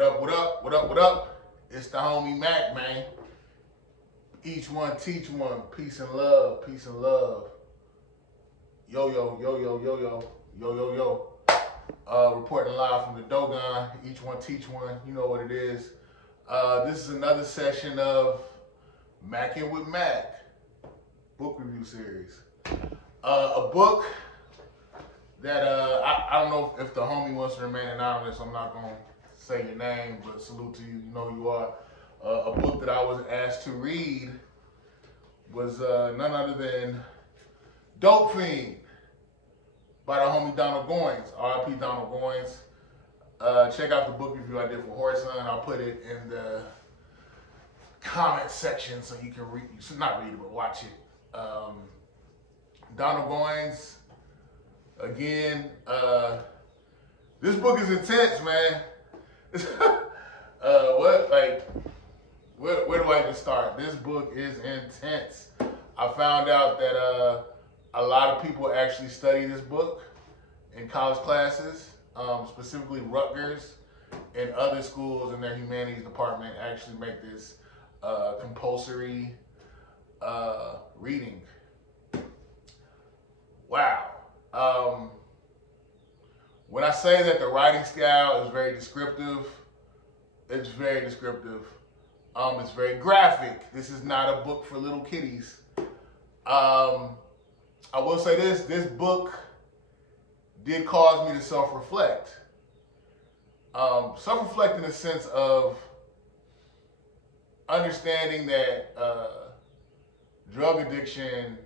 What up, what up, what up, what up? It's the homie Mac, man. Each one teach one. Peace and love, peace and love. Yo, yo, yo, yo, yo, yo, yo, yo, yo. Reporting live from the Dogon. Each one teach one. You know what it is. This is another session of Mackin' with Mac book review series. A book that I don't know if the homie wants to remain anonymous. I'm not gonna say your name, but salute to you. You know who you are. A book that I was asked to read was none other than Dope Fiend by the homie Donald Goines. R.I.P. Donald Goines. Check out the book review I did for Horse Son. I'll put it in the comment section so you can read. You should not read it, but watch it. Donald Goines. Again, this book is intense, man. Where do I even start? This book is intense. I found out that a lot of people actually study this book in college classes, specifically Rutgers and other schools in their humanities department actually make this compulsory reading. Wow. When I say that the writing style is very descriptive, it's very descriptive. It's very graphic. This is not a book for little kiddies. I will say this book did cause me to self-reflect. Self-reflect in the sense of understanding that drug addiction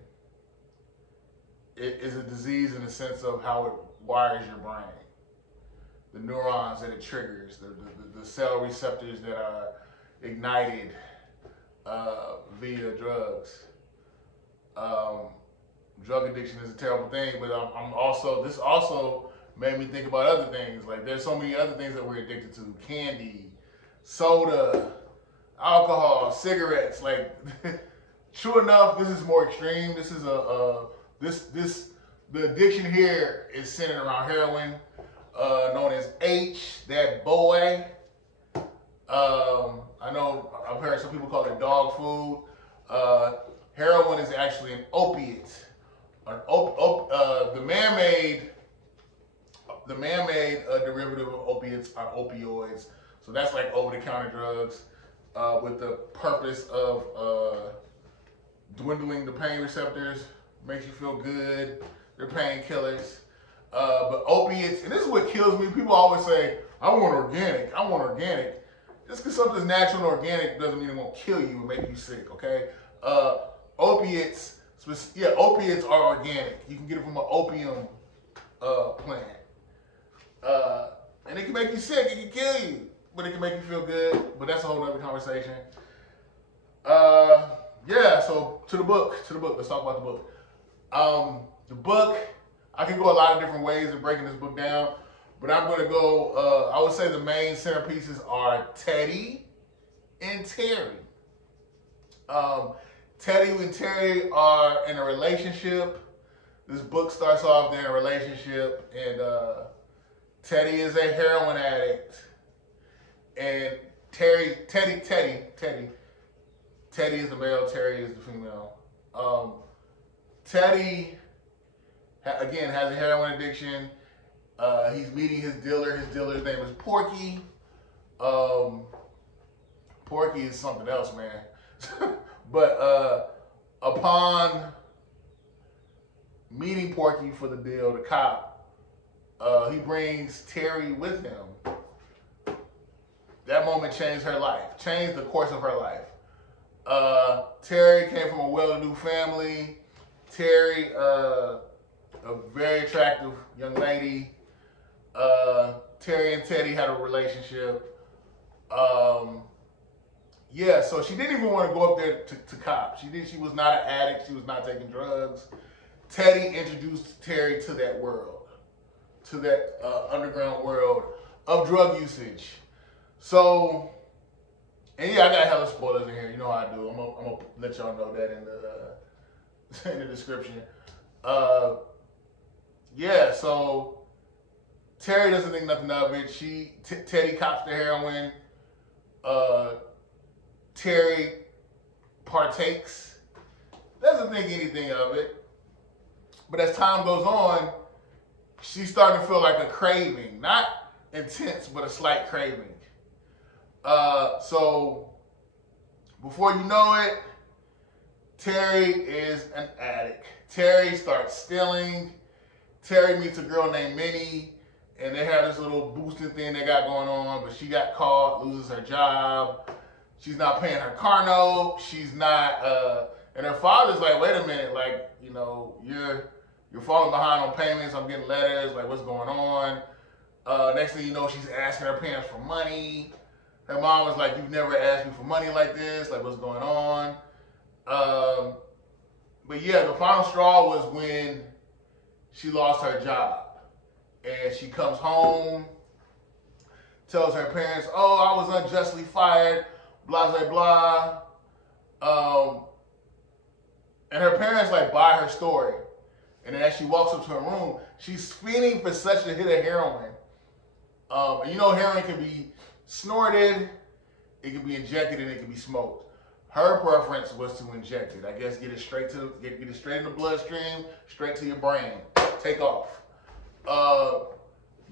is a disease in the sense of how it wires your brain. The neurons that it triggers, the cell receptors that are ignited via drugs. Drug addiction is a terrible thing, but this also made me think about other things. Like there's so many other things that we're addicted to: candy, soda, alcohol, cigarettes. Like, true enough, this is more extreme. This is the addiction here is centered around heroin, known as H, that boy. I know I've heard some people call it dog food. Heroin is actually an opiate. The man-made derivative of opiates are opioids. So that's like over-the-counter drugs with the purpose of dwindling the pain receptors. Makes you feel good. They're painkillers. But opiates, and this is what kills me. People always say, I want organic. I want organic. Just because something's natural and organic doesn't mean it won't kill you and make you sick, okay? Opiates are organic. You can get it from an opium plant. And it can make you sick. It can kill you. But it can make you feel good. But that's a whole other conversation. So to the book. Let's talk about the book. The book, I can go a lot of different ways in breaking this book down, but I'm going to go, I would say the main centerpieces are Teddy and Terry. Teddy and Terry are in a relationship. This book starts off, they're in a relationship, and Teddy is a heroin addict. And Teddy is the male, Terry is the female. Teddy, again, has a heroin addiction. He's meeting his dealer. His dealer's name is Porky. Porky is something else, man. But upon meeting Porky for the deal, the cop, he brings Terry with him. That moment changed her life, changed the course of her life. Terry came from a well-to-do family. Terry, a very attractive young lady. Terry and Teddy had a relationship. So she didn't even want to go up there to cop. She was not an addict. She was not taking drugs. Teddy introduced Terry to that world, to that underground world of drug usage. So, and yeah, I got hella spoilers in here. You know how I do. I'm gonna let y'all know that in the description. So Terry doesn't think nothing of it. Teddy cops the heroin. Terry partakes. Doesn't think anything of it. But as time goes on, she's starting to feel like a craving. Not intense, but a slight craving. So before you know it, Terry is an addict. Terry starts stealing. Terry meets a girl named Minnie, and they have this little boosting thing they got going on, but she got caught, loses her job. She's not paying her car note. She's not, and her father's like, wait a minute, like, you know, you're falling behind on payments. I'm getting letters, like, what's going on? Next thing you know, she's asking her parents for money. Her mom was like, you've never asked me for money like this, like, what's going on? But yeah, the final straw was when she lost her job. And she comes home, tells her parents, oh, I was unjustly fired, blah, blah, blah. And her parents, like, buy her story. And then as she walks up to her room, she's fiending for such a hit of heroin. And you know heroin can be snorted, it can be injected, and it can be smoked. Her preference was to inject it. I guess get it straight in the bloodstream, straight to your brain. Take off.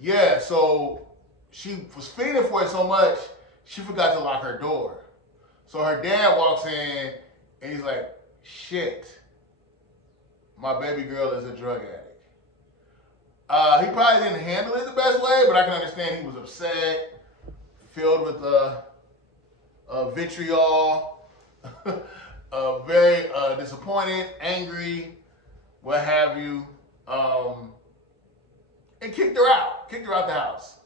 Yeah, so she was fiending for it so much, she forgot to lock her door. So her dad walks in, and he's like, shit, my baby girl is a drug addict. He probably didn't handle it the best way, but I can understand he was upset, filled with vitriol, very disappointed, angry, what have you, and kicked her out the house.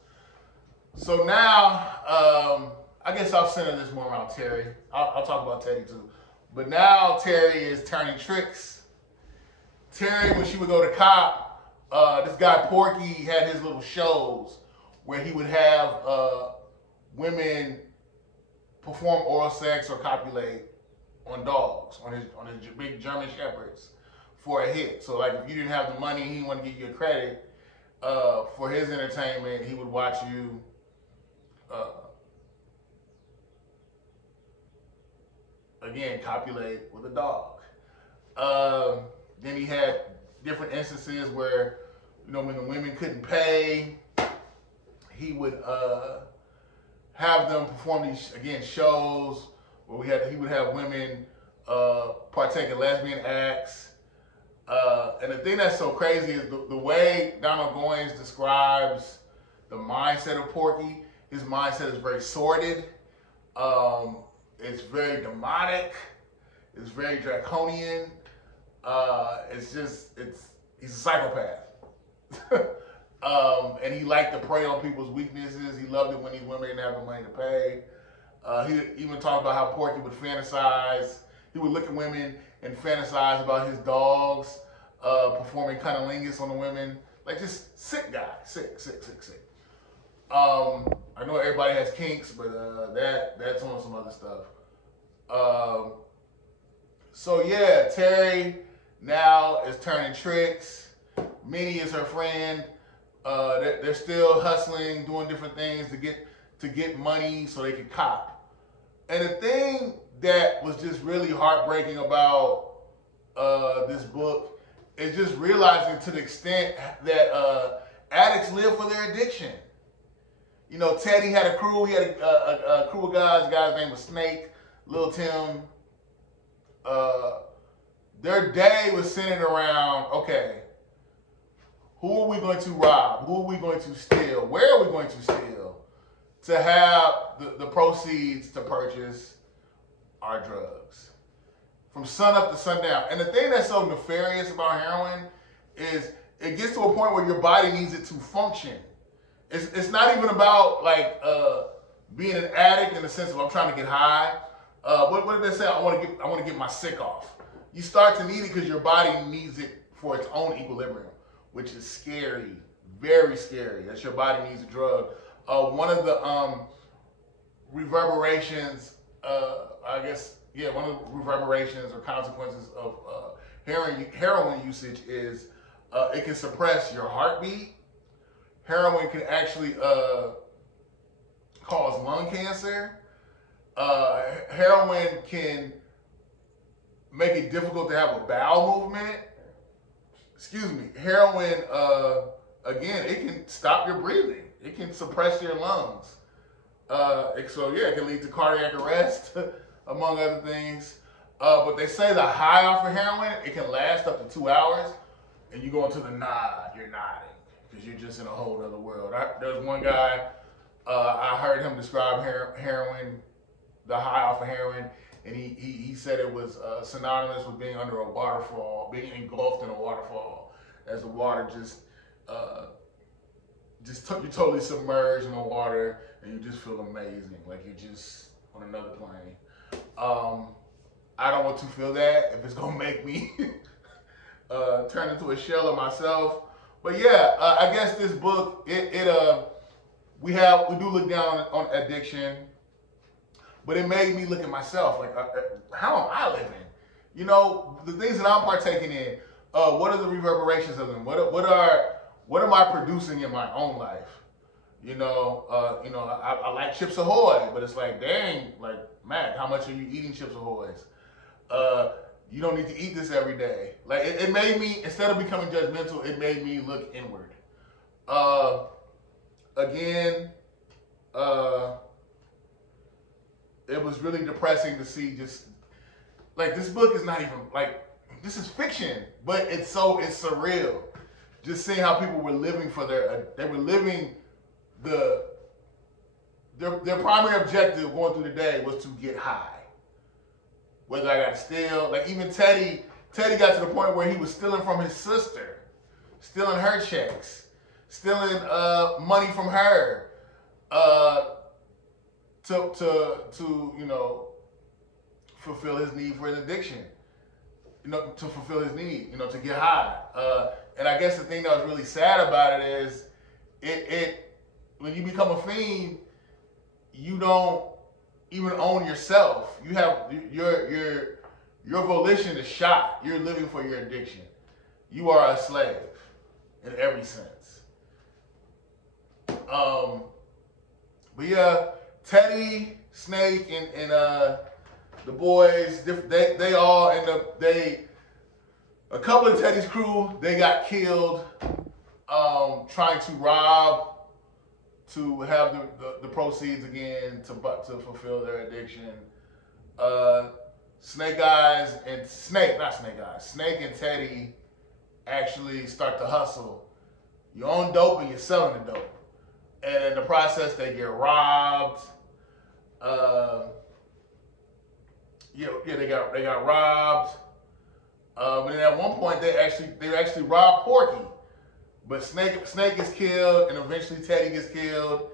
So now, I guess I'll center this more around Terry. I'll talk about Teddy too. But now Terry is turning tricks. Terry, when she would go to cop, this guy Porky had his little shows where he would have women perform oral sex or copulate on dogs, on his big German Shepherds for a hit. So like if you didn't have the money, he didn't want to give you a credit for his entertainment, he would watch you again copulate with a dog. Then he had different instances where, you know, when the women couldn't pay, he would have them perform these, again, shows where he would have women partake in lesbian acts. And the thing that's so crazy is the way Donald Goines describes the mindset of Porky. His mindset is very sordid. It's very demonic. It's very draconian. He's a psychopath. And he liked to prey on people's weaknesses. He loved it when these women didn't have the money to pay. He even talked about how Porky would fantasize. He would look at women and fantasize about his dogs performing cunnilingus on the women. Like, just sick guy. Sick. I know everybody has kinks, but that's on some other stuff. So yeah, Terry now is turning tricks. Minnie is her friend. They're still hustling, doing different things to get money so they can cop. And the thing that was just really heartbreaking about this book is just realizing to the extent that addicts live for their addiction. You know, Teddy had a crew. He had a crew of guys. The guy's name was Snake, Lil Tim. Their day was centered around, okay, who are we going to rob? Who are we going to steal? Where are we going to steal? To have the proceeds to purchase our drugs. From sun up to sundown. And the thing that's so nefarious about heroin is it gets to a point where your body needs it to function. It's not even about like being an addict in the sense of I'm trying to get high. What did they say? I want to get my sick off. You start to need it because your body needs it for its own equilibrium, which is scary, very scary. That your body needs a drug. One of the reverberations, one of the reverberations or consequences of heroin usage is it can suppress your heartbeat. heroin can actually cause lung cancer. Heroin can make it difficult to have a bowel movement. Excuse me. Heroin, again, it can stop your breathing. It can suppress your lungs. So yeah, it can lead to cardiac arrest, among other things. But they say the high off of heroin, it can last up to 2 hours, and you go into the nod, you're nodding, because you're just in a whole other world. There's one guy, I heard him describe heroin, the high off of heroin, and he said it was synonymous with being under a waterfall, being engulfed in a waterfall, as the water just you're totally submerged in the water, and you just feel amazing, like you're just on another plane. I don't want to feel that if it's gonna make me turn into a shell of myself. But yeah, I guess this book, we do look down on addiction, but it made me look at myself, like, how am I living? You know, the things that I'm partaking in, what are the reverberations of them? What am I producing in my own life? I like Chips Ahoy, but it's like, dang, like, Mac, how much are you eating Chips Ahoys? You don't need to eat this every day. Like, it made me, instead of becoming judgmental, it made me look inward. It was really depressing to see just, like, this book is not even, like, this is fiction, but it's surreal. Just seeing how people were living they were living their primary objective going through the day was to get high. Whether I got to steal, like even Teddy got to the point where he was stealing from his sister, stealing her checks, stealing money from her, to fulfill his need for his addiction, to fulfill his need, to get high. And I guess the thing that was really sad about it is, when you become a fiend, you don't even own yourself. You have your volition is shot. You're living for your addiction. You are a slave in every sense. But yeah, Teddy, Snake, and the boys, they all end up, a couple of Teddy's crew, they got killed trying to rob, to have the proceeds again to fulfill their addiction. Snake and Teddy actually start to hustle. You own dope and you're selling the dope. And in the process, they get robbed. They got robbed. But then at one point, they actually robbed Porky. But Snake is killed, and eventually Teddy gets killed.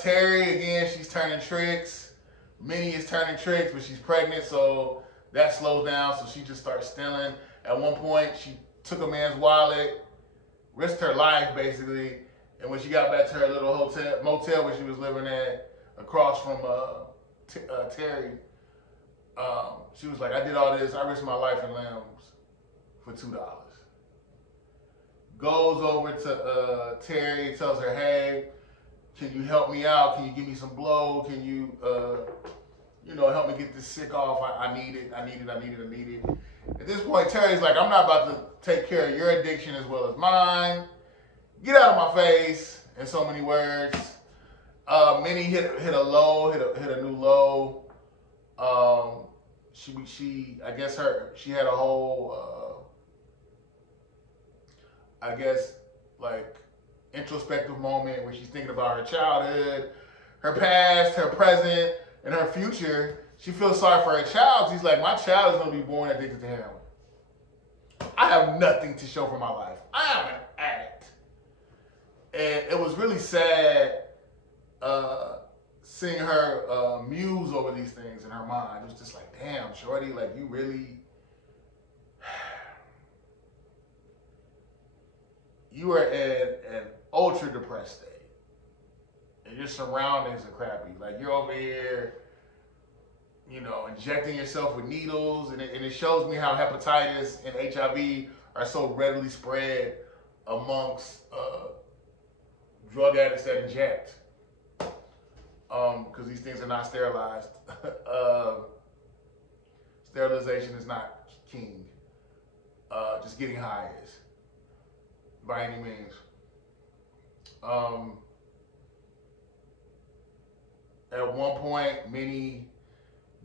Terry, again, she's turning tricks. Minnie is turning tricks, but she's pregnant, so that slows down, so she just starts stealing. At one point, she took a man's wallet, risked her life, basically, and when she got back to her little motel where she was living at, across from Terry, she was like, I did all this, I risked my life and limbs for $2. Goes over to Terry, tells her, hey, can you help me out? Can you give me some blow? Can you, help me get this sick off? I need it. At this point, Terry's like, I'm not about to take care of your addiction as well as mine. Get out of my face, in so many words. Minnie hit a low, hit a new low. She had a whole, introspective moment where she's thinking about her childhood, her past, her present, and her future. She feels sorry for her child. She's like, my child is going to be born addicted to heroin. I have nothing to show for my life. I am an addict. And it was really sad seeing her muse over these things in her mind. It was just like, damn, shorty, like you really... You are in an ultra depressed state. And your surroundings are crappy. Like you're over here, injecting yourself with needles. And it shows me how hepatitis and HIV are so readily spread amongst drug addicts that inject, because these things are not sterilized. Sterilization is not king. Just getting high is, by any means. At one point, Minnie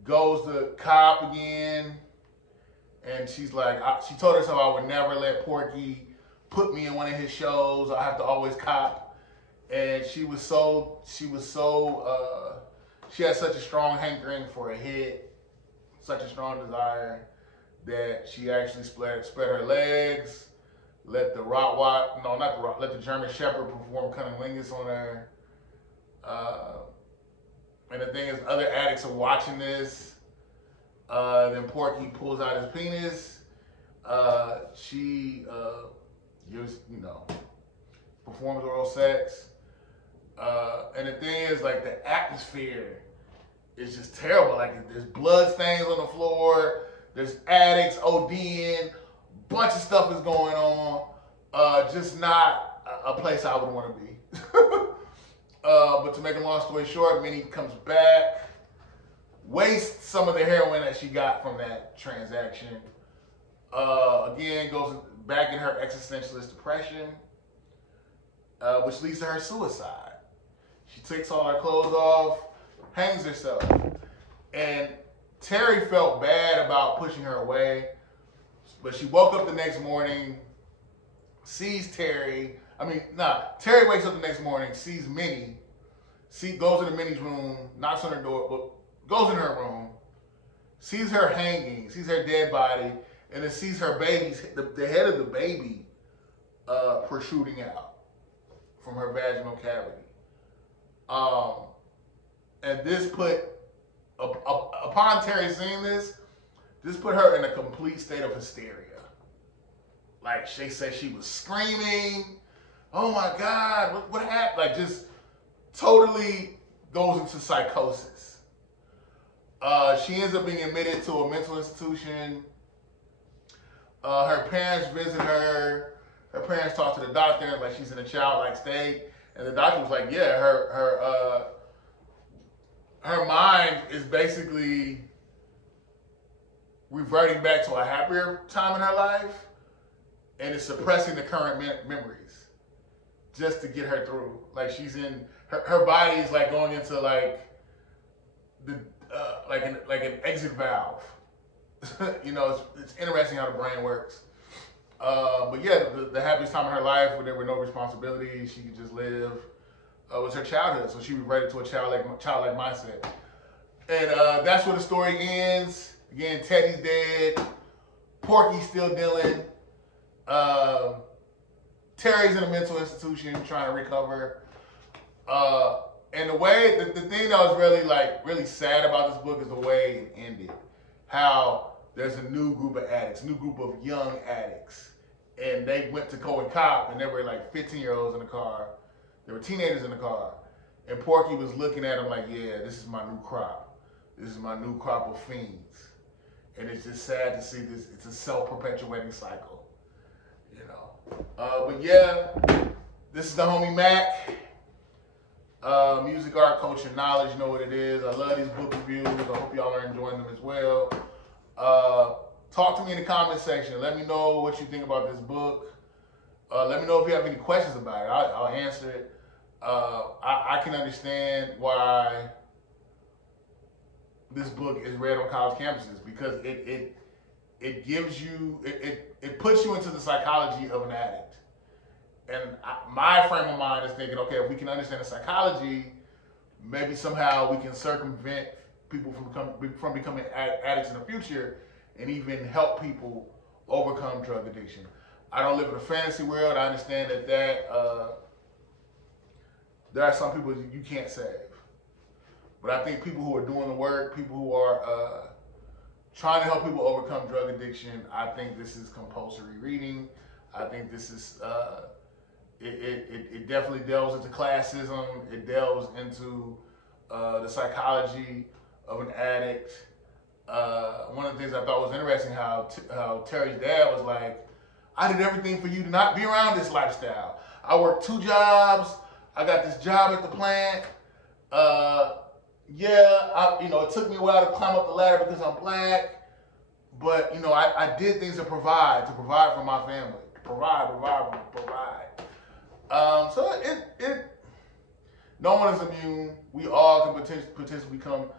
goes to cop again, and she's like, she told herself I would never let Porky put me in one of his shows. I have to always cop. And she had such a strong hankering for a hit, such a strong desire, that she actually spread her legs, let the let the German Shepherd perform cunnilingus on her. And the thing is, other addicts are watching this. Then Porky pulls out his penis. She gives, performs oral sex. And the thing is, like, the atmosphere is just terrible. Like, there's blood stains on the floor. There's addicts ODing. Bunch of stuff is going on. Just not a place I would want to be. But to make a long story short, Minnie comes back, wastes some of the heroin that she got from that transaction. Again, goes back in her existentialist depression, which leads to her suicide. She takes all her clothes off, hangs herself. And Terry felt bad about pushing her away, but she woke up the next morning, sees Terry. Terry wakes up the next morning, sees Minnie, goes into Minnie's room, knocks on her door, but goes in her room, sees her hanging, sees her dead body, and then sees her baby's, the head of the baby protruding out from her vaginal cavity. And this put, upon Terry seeing this put her in a complete state of hysteria. Like, she said she was screaming, oh my God, what happened? Like, just totally goes into psychosis. She ends up being admitted to a mental institution. Her parents visit her. Her parents talk to the doctor, like she's in a childlike state. And the doctor was like, yeah, her mind is basically reverting back to a happier time in her life, and is suppressing the current memories just to get her through. Like, she's in her body is like going into like the like an exit valve. It's interesting how the brain works. But yeah, the happiest time of her life, where there were no responsibilities, she could just live, was her childhood. So she reverted to a childlike mindset. And that's where the story ends. Again, Teddy's dead. Porky's still dealing. Terry's in a mental institution trying to recover. And the way, the thing that was really sad about this book is the way it ended. How there's a new group of addicts, new group of young addicts. And they went to go and cop, and there were like 15-year-olds in the car. There were teenagers in the car. And Porky was looking at them like, yeah, this is my new crop. This is my new crop of fiends. And it's just sad to see this. It's a self-perpetuating cycle. But yeah, this is the homie Mac. Music, art, culture, knowledge, you know what it is. I love these book reviews. I hope y'all are enjoying them as well. Talk to me in the comment section. Let me know what you think about this book. Let me know if you have any questions about it. I'll answer it. I can understand why this book is read on college campuses, because it gives you, it puts you into the psychology of an addict. And my frame of mind is thinking, okay, if we can understand the psychology, maybe somehow we can circumvent people from becoming addicts in the future, and even help people overcome drug addiction. I don't live in a fantasy world. I understand that there are some people you can't save. But I think people who are doing the work, people who are trying to help people overcome drug addiction, I think this is compulsory reading. I think this is, it definitely delves into classism. It delves into the psychology of an addict. One of the things I thought was interesting, how Terry's dad was like, I did everything for you to not be around this lifestyle. I worked 2 jobs. I got this job at the plant. Yeah, it took me a while to climb up the ladder because I'm black. But, I did things to provide for my family. Provide. So no one is immune. We all can potentially become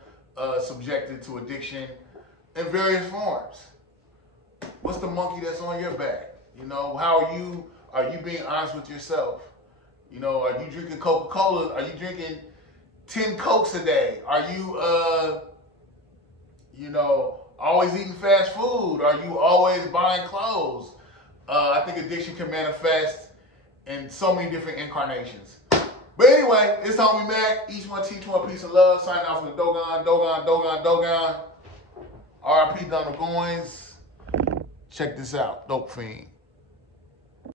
subjected to addiction in various forms. What's the monkey that's on your back? How are you being honest with yourself? Are you drinking Coca-Cola? Are you drinking 10 Cokes a day? Are you, always eating fast food? Are you always buying clothes? I think addiction can manifest in so many different incarnations. But anyway, it's the homie Mac. Each one teach one, peace and love. Signing out from the Dogon. R.I.P. Donald Goins. Check this out. Dope Fiend.